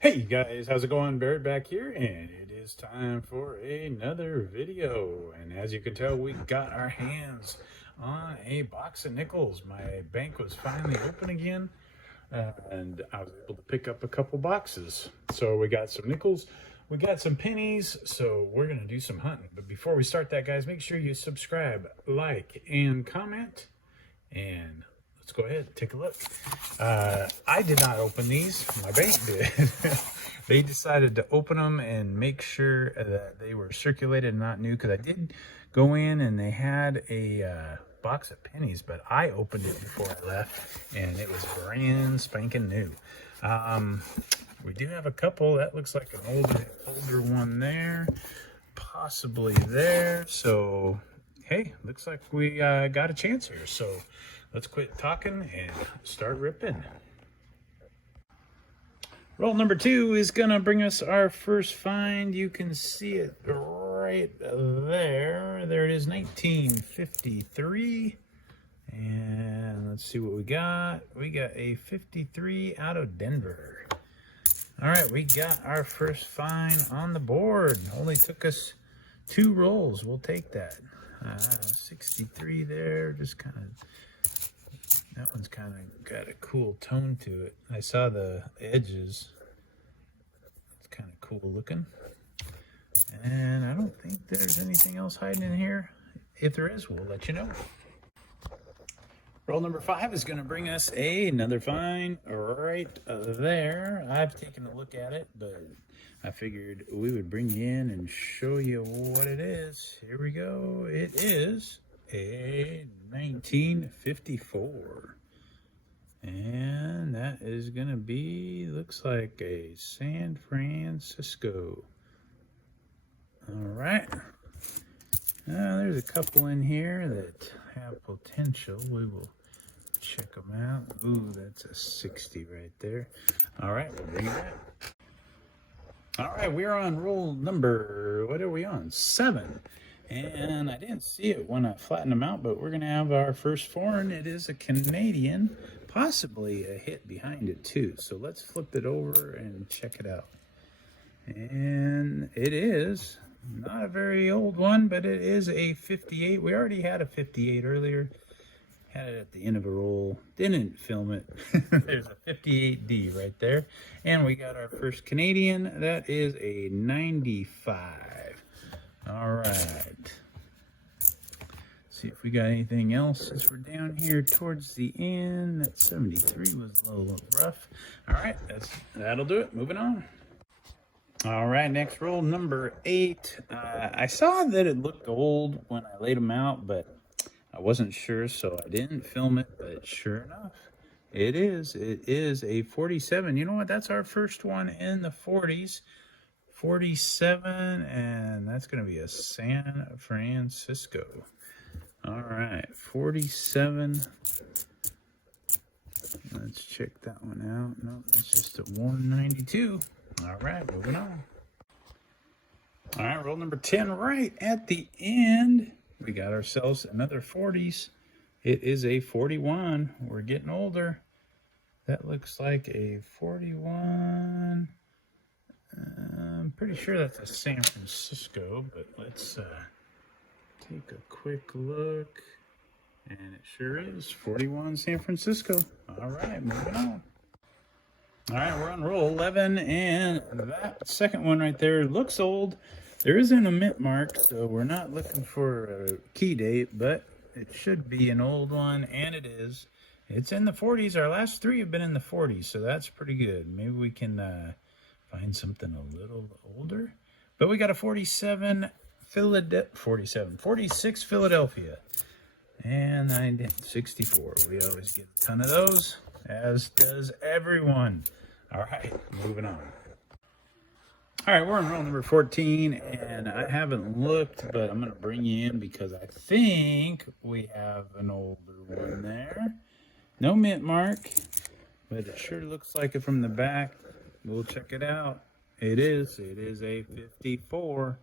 Hey guys, how's it going? Barrett back here, and it is time for another video. And as you can tell, we got our hands on a box of nickels. My bank was finally open again, and I was able to pick up a couple boxes. So we got some nickels, we got some pennies, so we're gonna do some hunting. But before we start that, guys, make sure you subscribe, like, and comment. And let's go ahead and take a look. I did not open these. My bank did. They decided to open them and make sure that they were circulated and not new, because I did go in and they had a box of pennies, but I opened it before I left and it was brand spanking new. We do have a couple. That looks like an older one there, possibly there. So hey, looks like we got a chance here. So let's quit talking and start ripping. Roll number 2 is gonna bring us our first find. You can see it right there. There it is, 1953. And let's see what we got. We got a 53 out of Denver. All right, we got our first find on the board. Only took us 2 rolls. We'll take that. 63 there, just kind of, that one's kind of got a cool tone to it. I saw the edges. It's kind of cool looking. And I don't think there's anything else hiding in here. If there is, we'll let you know. Roll number 5 is going to bring us another find right there. I've taken a look at it, but I figured we would bring you in and show you what it is. Here we go. It is a 1954. And that is going to be, looks like a San Francisco. All right. Now, there's a couple in here that have potential. We will check them out. Ooh, that's a 60 right there. All right, we'll bring it back. All right, we're on roll number, what are we on? 7. And I didn't see it when I flattened them out, but we're going to have our first foreign. It is a Canadian, possibly a hit behind it too. So let's flip it over and check it out. And it is not a very old one, but it is a 58. We already had a 58 earlier. Had it at the end of a roll. Didn't film it. There's a 58D right there. And we got our first Canadian. That is a 95. All right. See if we got anything else as we're down here towards the end. That 73 was a little rough. All right, that'll do it. Moving on. All right, next roll number 8. I saw that it looked old when I laid them out, but I wasn't sure, so I didn't film it. But sure enough, it is a 47. You know what? That's our first one in the 40s. 47, and that's going to be a San Francisco. All right, 47. Let's check that one out. No, it's just a 192. All right, moving on. All right, roll number 10 right at the end. We got ourselves another 40s. It is a 41. We're getting older. That looks like a 41. I'm pretty sure that's a San Francisco, but let's take a quick look. And it sure is 41 San Francisco. All right, moving on. All right, we're on roll 11, and that second one right there looks old. There isn't a mint mark, so we're not looking for a key date, but it should be an old one, and it is. It's in the 40s. Our last 3 have been in the 40s, so that's pretty good. Maybe we can find something a little older. But we got a 46 Philadelphia. And 64. We always get a ton of those, as does everyone. All right, moving on. All right, we're on roll number 14, and I haven't looked, but I'm going to bring you in because I think we have an older one there. No mint mark, but it sure looks like it from the back. We'll check it out. It is a 54.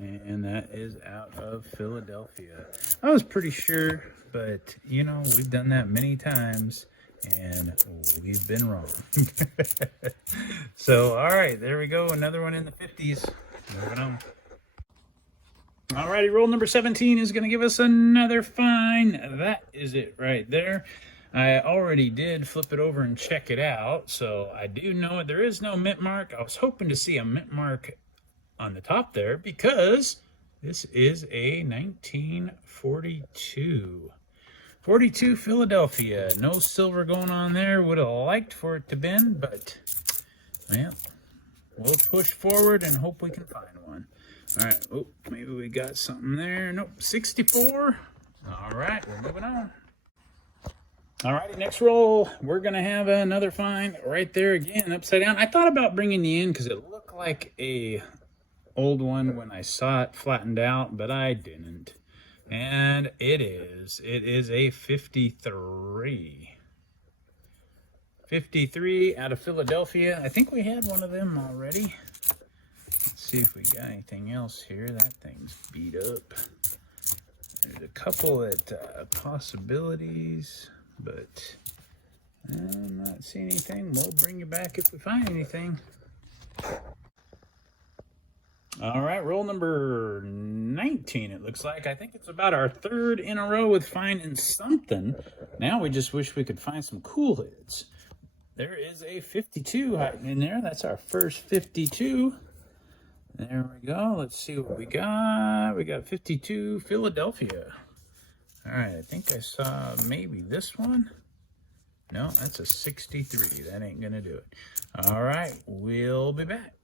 And that is out of Philadelphia. I was pretty sure, but you know, we've done that many times. And we've been wrong. So, all right, there we go. Another one in the 50s. Moving on. Alrighty, roll number 17 is going to give us another find. That is it right there. I already did flip it over and check it out, so I do know there is no mint mark. I was hoping to see a mint mark on the top there because this is a 1942. 42 Philadelphia. No silver going on there. Would have liked for it to been, but, well, we'll push forward and hope we can find one. All right, oh, maybe we got something there. Nope, 64. All right, we're moving on. All righty, next roll, we're going to have another find right there again, upside down. I thought about bringing the in because it looked like a old one when I saw it flattened out, but I didn't. And it is a 53. 53 out of Philadelphia. I think we had one of them already. Let's see if we got anything else here. That thing's beat up. There's a couple at possibilities, but I'm not seeing anything. We'll bring you back if we find anything. All right, roll number 19, it looks like. I think it's about our third in a row with finding something. Now we just wish we could find some cool hits. There is a 52 hiding in there. That's our first 52. There we go. Let's see what we got. We got 52 Philadelphia. All right, I think I saw maybe this one. No, that's a 63. That ain't going to do it. All right, we'll be back.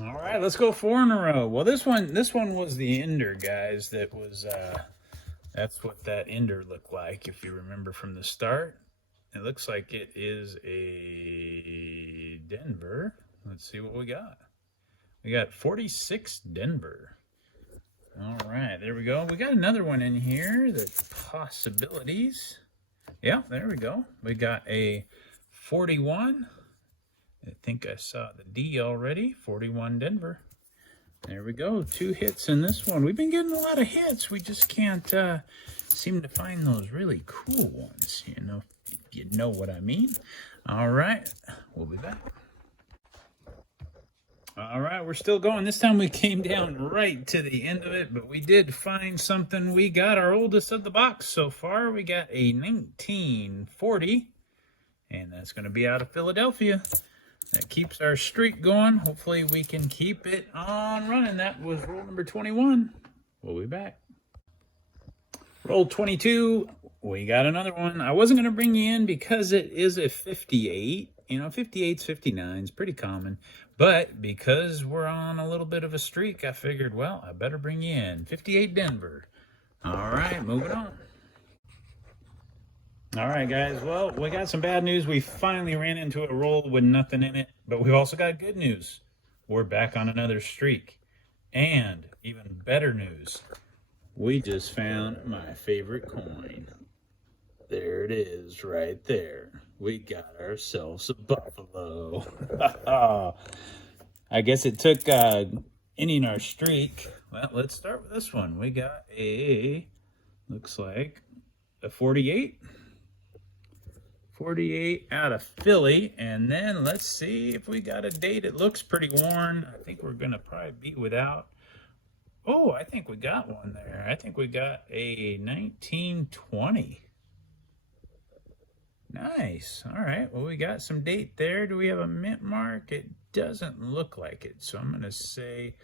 All right, let's go 4 in a row. Well, this one was the ender, guys. That was that's what that ender looked like, if you remember from the start. It looks like it is a Denver. Let's see what we got. We got 46 Denver. All right, there we go. We got another one in here. The possibilities. Yeah, there we go. We got a 41. I think I saw the D already. 41 Denver. There we go. 2 hits in this one. We've been getting a lot of hits. We just can't seem to find those really cool ones. You know, if you know what I mean. All right, we'll be back. All right, we're still going. This time we came down right to the end of it, but we did find something. We got our oldest of the box so far. We got a 1940, and that's going to be out of Philadelphia. That keeps our streak going. Hopefully we can keep it on running. That was roll number 21. We'll be back. Roll 22. We got another one. I wasn't going to bring you in because it is a 58. You know, 58s, 59s, pretty common. But because we're on a little bit of a streak, I figured, well, I better bring you in. 58 Denver. All right, moving on. All right, guys. Well, we got some bad news. We finally ran into a roll with nothing in it. But we've also got good news. We're back on another streak. And even better news. We just found my favorite coin. There it is right there. We got ourselves a buffalo. I guess it took ending our streak. Well, let's start with this one. We got a, looks like a 48. 48 out of Philly. And then let's see if we got a date. It looks pretty worn. I think we're going to probably be without. Oh, I think we got one there. I think we got a 1920. Nice. All right. Well, we got some date there. Do we have a mint mark? It doesn't look like it. So I'm going to say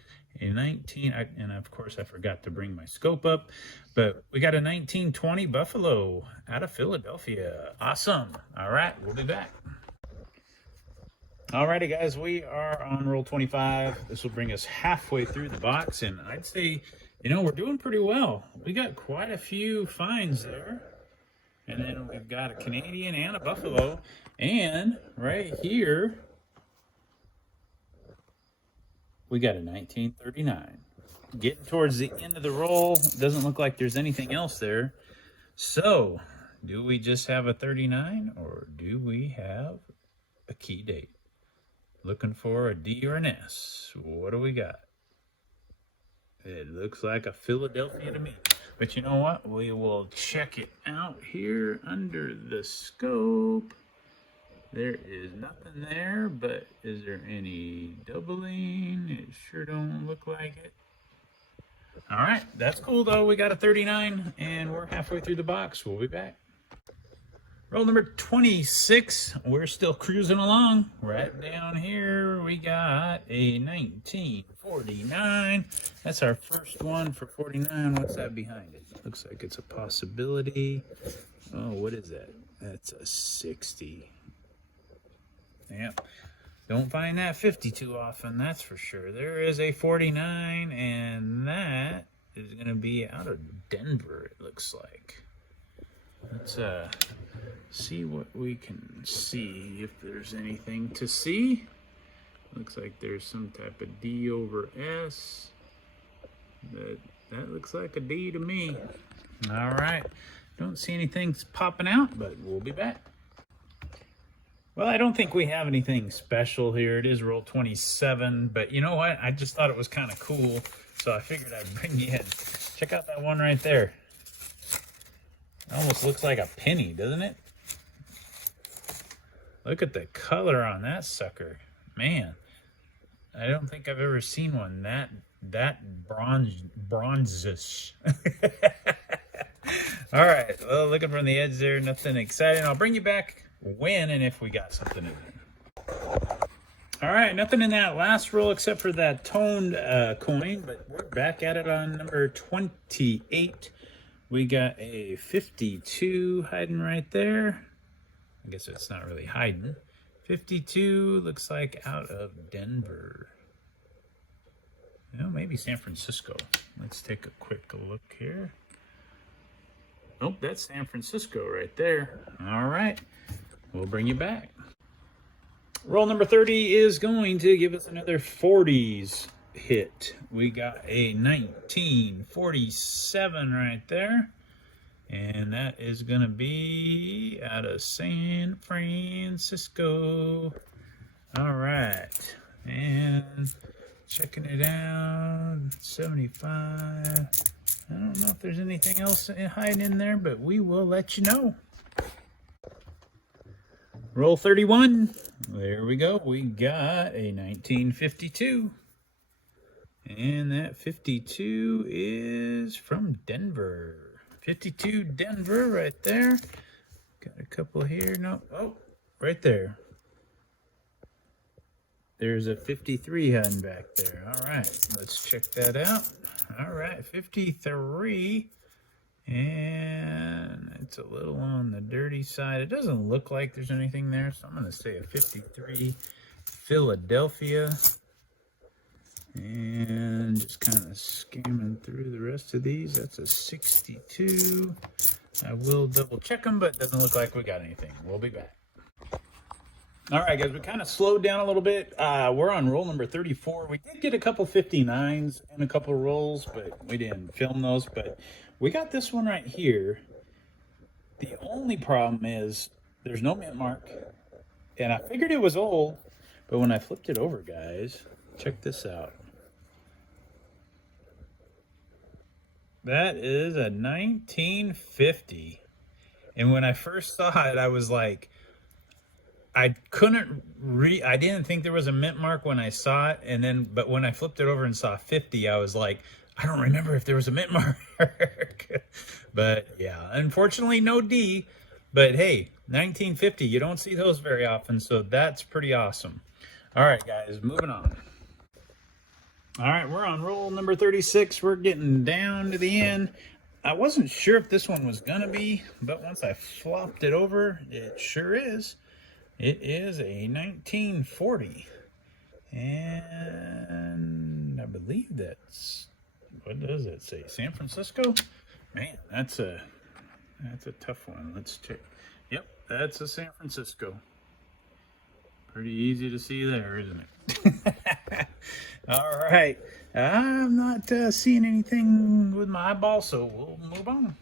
a 19. And of course, I forgot to bring my scope up. But we got a 1920 Buffalo out of Philadelphia. Awesome. All right. We'll be back. All righty, guys. We are on roll 25. This will bring us halfway through the box. And I'd say, you know, we're doing pretty well. We got quite a few finds there. And then we've got a Canadian and a Buffalo. And right here, we got a 1939. Getting towards the end of the roll. Doesn't look like there's anything else there. So, do we just have a 39 or do we have a key date? Looking for a D or an S. What do we got? It looks like a Philadelphia to me. But you know what? We will check it out here under the scope. There is nothing there, but is there any doubling? It sure don't look like it. All right, that's cool though. We got a 39 and we're halfway through the box. We'll be back. Roll number 26. We're still cruising along. Right down here, we got a 1949. That's our first one for 49. What's that behind it? Looks like it's a possibility. Oh, what is that? That's a 60. Yep. Don't find that 50 too often, that's for sure. There is a 49, and that is going to be out of Denver, it looks like. Let's see what we can see, if there's anything to see. Looks like there's some type of D over S. That looks like a D to me. All right. Don't see anything popping out, but we'll be back. Well, I don't think we have anything special here. It is roll 27, but you know what? I just thought it was kind of cool, so I figured I'd bring you in. Check out that one right there. It almost looks like a penny, doesn't it? Look at the color on that sucker. Man, I don't think I've ever seen one that bronzish. All right, well, looking from the edge there, nothing exciting. I'll bring you back when and if we got something in there. All right, nothing in that last roll except for that toned coin, but we're back at it on number 28. We got a 52 hiding right there. I guess it's not really hiding. 52 looks like out of Denver. Well, maybe San Francisco. Let's take a quick look here. Nope, that's San Francisco right there. All right, we'll bring you back. Roll number 30 is going to give us another 40s hit. We got a 1947 right there. And that is going to be out of San Francisco. All right. And checking it out, 75. I don't know if there's anything else hiding in there, but we will let you know. Roll 31. There we go. We got a 1952. And that 52 is from Denver. 52 Denver right there. Got a couple here. No, oh, right there. There's a 53 hiding back there. All right, let's check that out. All right, 53. And it's a little on the dirty side. It doesn't look like there's anything there, so I'm going to say a 53 Philadelphia. And just kind of skimming through the rest of these. That's a 62. I will double check them, but it doesn't look like we got anything. We'll be back. All right, guys, we kind of slowed down a little bit. We're on roll number 34. We did get a couple 59s and a couple rolls, but we didn't film those. But we got this one right here. The only problem is there's no mint mark. And I figured it was old, but when I flipped it over, guys, check this out. That is a 1950. And when I first saw it, I was like, I didn't think there was a mint mark when I saw it. And then, but when I flipped it over and saw 50, I was like, I don't remember if there was a mint mark. But yeah, unfortunately, no D. But hey, 1950, you don't see those very often. So that's pretty awesome. All right, guys, moving on. All right, we're on roll number 36. We're getting down to the end. I wasn't sure if this one was gonna be, but once I flopped it over, it sure is. It is a 1940. And I believe that's, what does it say? San Francisco? Man, that's a tough one. Let's check. Yep, that's a San Francisco. Pretty easy to see there, isn't it? All right. I'm not seeing anything with my eyeball, so we'll move on.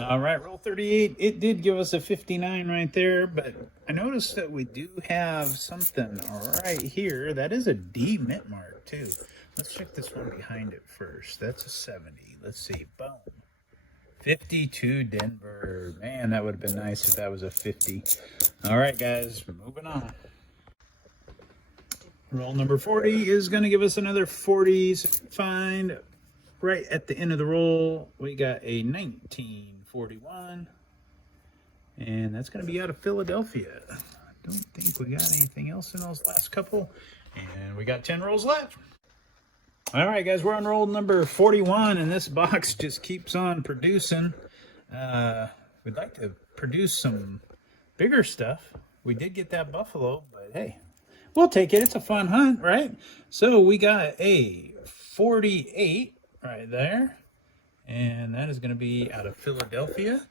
All right, roll 38. It did give us a 59 right there, but I noticed that we do have something right here. That is a D mint mark, too. Let's check this one behind it first. That's a 70. Let's see. Boom. 52 Denver. Man, that would have been nice if that was a 50. All right, guys, moving on. Roll number 40 is going to give us another 40s find. Right at the end of the roll, we got a 1941. And that's going to be out of Philadelphia. I don't think we got anything else in those last couple. And we got 10 rolls left. All right, guys, we're on roll number 41, and this box just keeps on producing. We'd like to produce some bigger stuff. We did get that buffalo, but hey, we'll take it. It's a fun hunt, right? So we got a 48 right there, and that is going to be out of Philadelphia.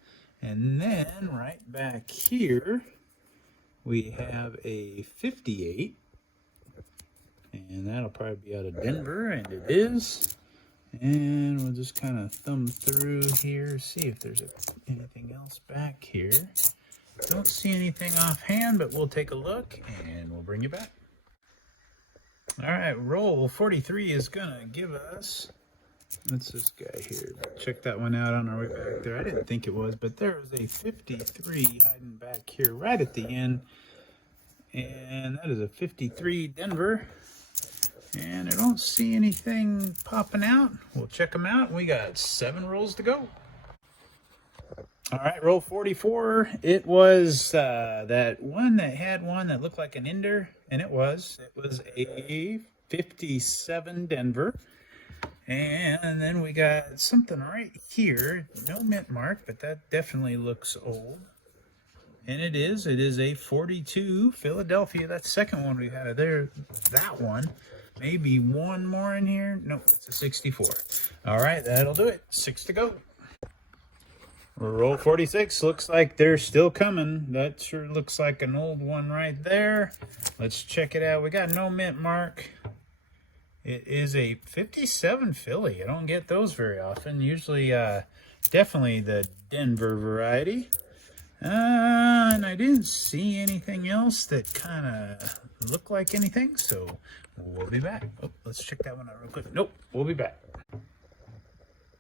And then right back here, we have a 58. And that'll probably be out of Denver, and it is. And we'll just kind of thumb through here, see if there's anything else back here. Don't see anything offhand, but we'll take a look, and we'll bring you back. All right, roll 43 is going to give us, what's this guy here? Check that one out on our way back there. I didn't think it was, but there was a 53 hiding back here right at the end. And that is a 53 Denver. And I don't see anything popping out. We'll check them out. We got 7 rolls to go. All right, roll 44. It was that one that had one that looked like an ender, and it was a 57 Denver. And then we got something right here. No mint mark, but that definitely looks old. And it is a 42 Philadelphia. That second one we had there, that one. Maybe one more in here. Nope, it's a 64. All right, that'll do it. 6 to go. Roll 46. Looks like they're still coming. That sure looks like an old one right there. Let's check it out. We got no mint mark. It is a 57 Philly. I don't get those very often. Usually, definitely the Denver variety. And I didn't see anything else that kind of looked like anything, so we'll be back. Oh, let's check that one out real quick. Nope, we'll be back.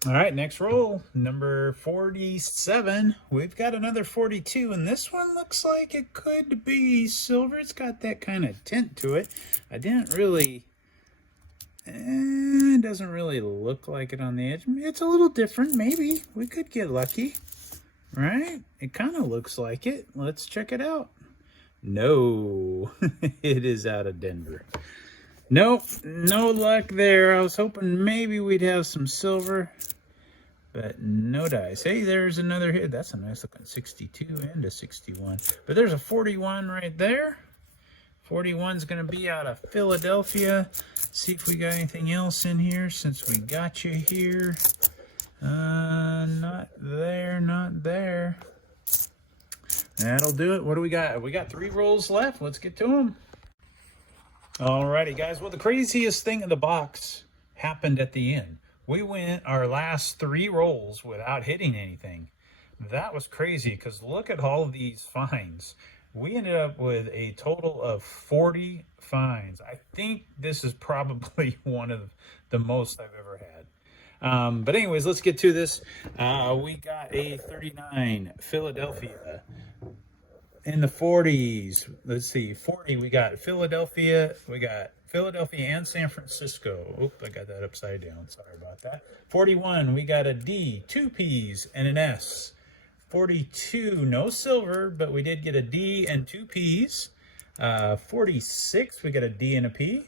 All right, next roll, number 47. We've got another 42, and this one looks like it could be silver. It's got that kind of tint to it. I didn't really... it doesn't really look like it on the edge. It's a little different, maybe. We could get lucky. Right? It kind of looks like it. Let's check it out. No, it is out of Denver. Nope, no luck there. I was hoping maybe we'd have some silver, but no dice. Hey, there's another hit. That's a nice looking 62 and a 61. But there's a 41 right there. 41's going to be out of Philadelphia. See if we got anything else in here since we got you here. Not there, not there. That'll do it. What do we got? We got 3 rolls left. Let's get to them. Alrighty, guys. Well, the craziest thing in the box happened at the end. We went our last 3 rolls without hitting anything. That was crazy because look at all of these finds. We ended up with a total of 40 finds. I think this is probably one of the most I've ever had. But anyways, let's get to this. We got a 39 Philadelphia. In the 40s, let's see, 40, we got Philadelphia and San Francisco. Oop, I got that upside down. Sorry about that. 41, we got a D, 2 P's, and an S. 42, no silver, but we did get a D and 2 P's. 46, we got a D and a P.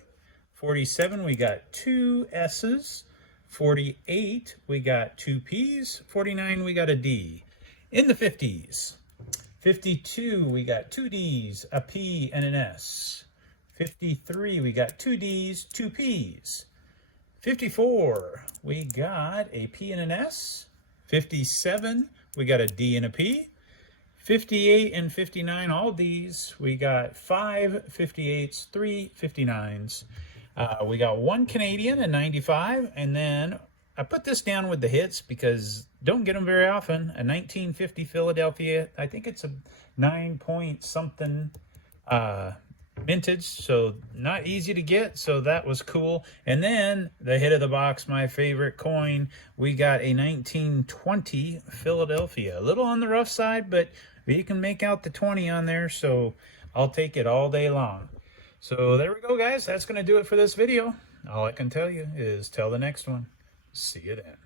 47, we got 2 S's. 48, we got 2 P's. 49, we got a D. In the 50s, 52, we got 2 D's, a P, and an S. 53, we got 2 D's, 2 P's. 54, we got a P and an S. 57, we got a D and a P. 58 and 59, all D's. We got 5 58s, 3 59s. We got 1 Canadian, a 95, and then I put this down with the hits because don't get them very often. A 1950 Philadelphia, I think it's a 9 point something mintage, so not easy to get, so that was cool. And then the hit of the box, my favorite coin, we got a 1920 Philadelphia. A little on the rough side, but you can make out the 20 on there, so I'll take it all day long. So there we go, guys. That's going to do it for this video. All I can tell you is till the next one. See you then.